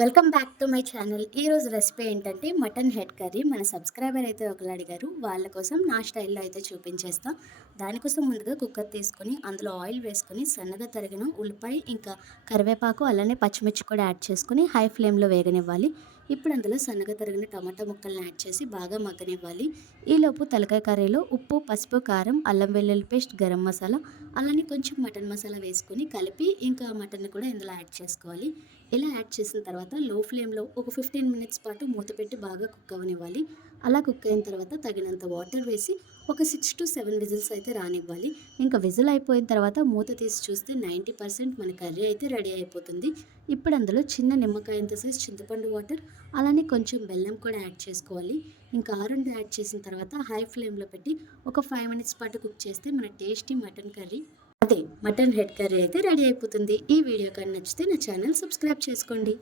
Welcome back to my channel. ఈరోజు recipe ఏంటంటే mutton head curry. మన సబ్స్క్రైబర్ అయితే ఒకరు అడిగారు, వాళ్ళ కోసం నా స్టైల్లో అయితే చూపించేస్తా. దానికోసం ముందుగా కుక్కర్ తీసుకొని అందులో ఆయిల్ వేసుకొని సన్నగా తరిగిన ఉల్లిపాయ, ఇంకా కరివేపాకు, అలానే పచ్చిమిర్చి కూడా యాడ్ చేసుకొని హై ఫ్లేమ్లో వేగనివ్వాలి. ఇప్పుడు అందులో సన్నగా తరిగిన టమాటా ముక్కల్ని యాడ్ చేసి బాగా మగ్గనివ్వాలి. ఈలోపు తలకాయ కర్రీలో ఉప్పు, పసుపు, కారం, అల్లం వెల్లుల్లి పేస్ట్, గరం మసాలా, అలానే కొంచెం మటన్ మసాలా వేసుకొని కలిపి ఇంకా మటన్ని కూడా ఇందులో యాడ్ చేసుకోవాలి. ఇలా యాడ్ చేసిన తర్వాత లో ఫ్లేమ్లో ఒక 15 మినిట్స్ పాటు మూత పెట్టి బాగా కుక్ అవ్వనివ్వాలి. అలా కుక్ అయిన తర్వాత తగినంత వాటర్ వేసి ఒక 6 to 7 విజిల్స్ అయితే రానివ్వాలి. ఇంకా విజిల్ అయిపోయిన తర్వాత మూత తీసి చూస్తే 90% మన కర్రీ అయితే రెడీ అయిపోతుంది. ఇప్పుడు అందులో చిన్న నిమ్మకాయంత సైజ్ చింతపండు వాటర్, అలానే కొంచెం బెల్లం కూడా యాడ్ చేసుకోవాలి. ఇంకా ఆ రెండు యాడ్ చేసిన తర్వాత హై ఫ్లేమ్లో పెట్టి ఒక 5 మినిట్స్ పాటు కుక్ చేస్తే మన టేస్టీ మటన్ కర్రీ, అదే మటన్ హెడ్ కర్రీ అయితే రెడీ అయిపోతుంది. ఈ వీడియో కానీ నచ్చితే నా ఛానల్ సబ్స్క్రైబ్ చేసుకోండి.